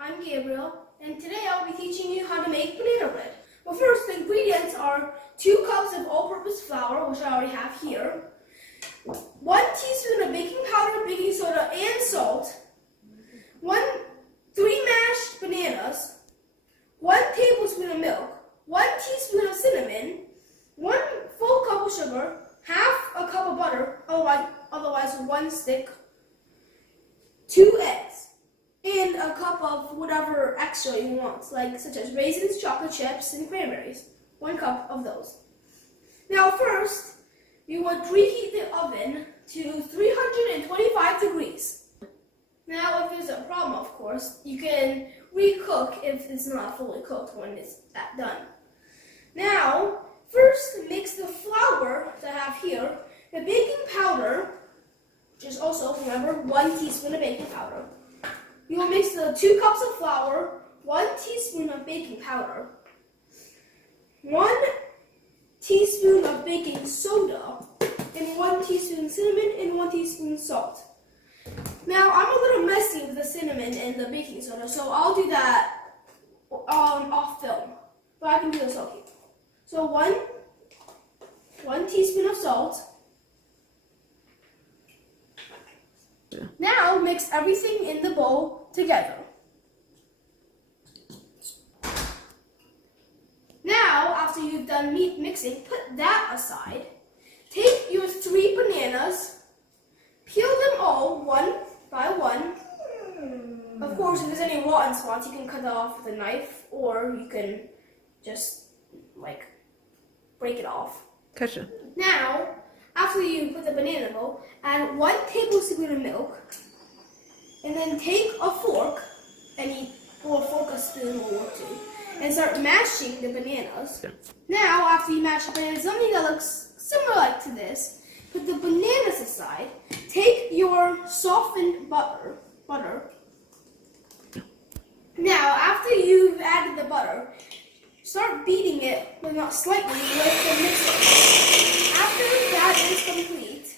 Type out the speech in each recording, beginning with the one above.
I'm Gabriel, and today I'll be teaching you how to make banana bread. Well, first, the ingredients are 2 cups of all-purpose flour, which I already have here, 1 teaspoon of baking powder, baking soda, and salt, 3 mashed bananas, 1 tablespoon of milk, 1 teaspoon of cinnamon, 1 full cup of sugar, half a cup of butter, otherwise 1 stick, 2 eggs, and a cup of whatever extra you want, such as raisins, chocolate chips, and cranberries. 1 cup of those. Now first, you would preheat the oven to 325 degrees. Now if there's a problem, of course, you can recook if it's not fully cooked when it's done. Now, first mix the flour that I have here, the baking powder, which is also, remember, 1 teaspoon of baking powder. You will mix the 2 cups of flour, 1 teaspoon of baking powder, 1 teaspoon of baking soda, and 1 teaspoon cinnamon, and 1 teaspoon salt. Now, I'm a little messy with the cinnamon and the baking soda, so I'll do that off film. But I can do this okay. So 1 teaspoon of salt. Now mix everything in the bowl together. Now, after you've done mixing, put that aside. Take your 3 bananas, peel them all 1 by 1. Of course, if there's any rotten spots, you can cut that off with a knife, or you can just break it off. Gotcha. Now, after you put the banana bowl, add 1 tablespoon of milk, and then take a fork, or a fork, a spoon will work too, and start mashing the bananas. Yeah. Now, after you mash the bananas, something that looks similar to this, put the bananas aside, take your softened butter. Now, after you've added the butter, start beating it, but not slightly, with the mixer. After that is complete,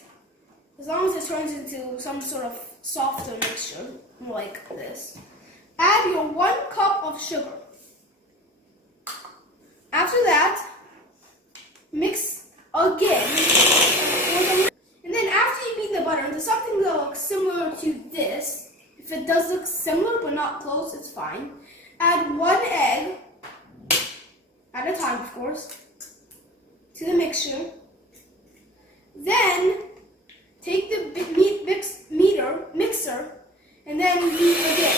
as long as it turns into some sort of softer mixture, like this, add your 1 cup of sugar. After that, mix again, and then after you beat the butter into something that looks similar to this, if it does look similar but not close, it's fine, add 1 egg, at a time, of course, to the mixture. Then take the mixer and then beat again.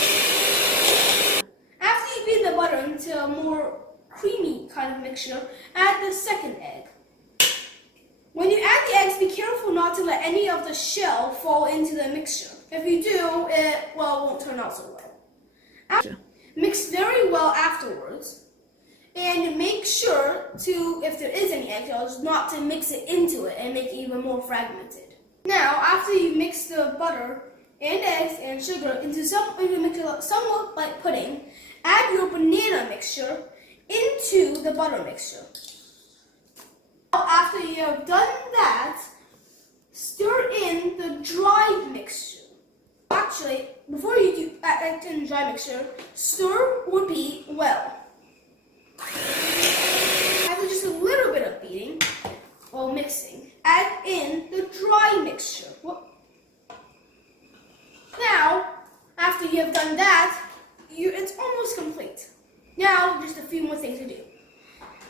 After you beat the butter into a more creamy kind of mixture, add the 2nd egg. When you add the eggs, be careful not to let any of the shell fall into the mixture. If you do, it won't turn out so well. Mix very well afterwards. And make sure to, if there is any eggshells, not to mix it into it and make it even more fragmented. Now, after you mix the butter and eggs and sugar into a mixture somewhat like pudding, add your banana mixture into the butter mixture. Now, after you have done that, stir in the dry mixture. Actually, before you do add in the dry mixture, stir or beat well. After just a little bit of beating, or mixing, add in the dry mixture. Now, after you have done that, it's almost complete. Now, just a few more things to do.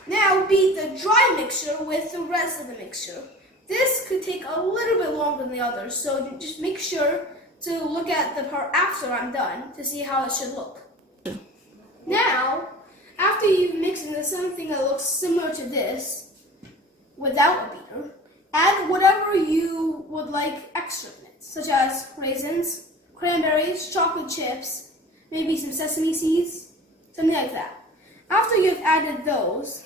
Now, beat the dry mixture with the rest of the mixture. This could take a little bit longer than the others, so just make sure to look at the part after I'm done to see how it should look. Now, after you've mixed into something that looks similar to this, without a beater, add whatever you would like extra in it, such as raisins, cranberries, chocolate chips, maybe some sesame seeds, something like that. After you've added those,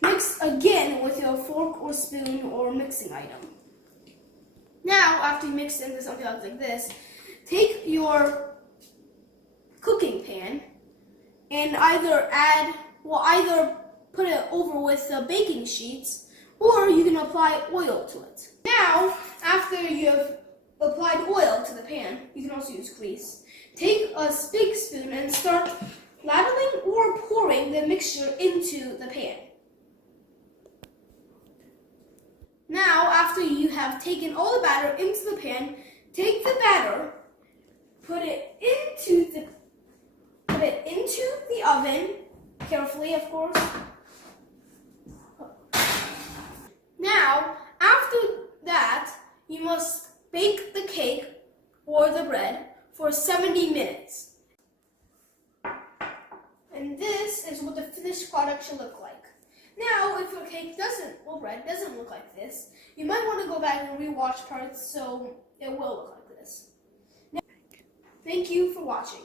mix again with your fork or spoon or mixing item. Now, after you mix it into something like this, take your cooking pan and either put it over with the baking sheets, or you can apply oil to it. Now, after you have applied oil, oil to the pan. You can also use grease. Take a big spoon and start ladling or pouring the mixture into the pan. Now, after you have taken all the batter into the pan, take the batter, put it into the oven, carefully, of course. Now, after that, you must bake the cake or the bread for 70 minutes. And this is what the finished product should look like. Now, if your bread doesn't look like this, you might want to go back and rewatch parts so it will look like this. Thank you for watching.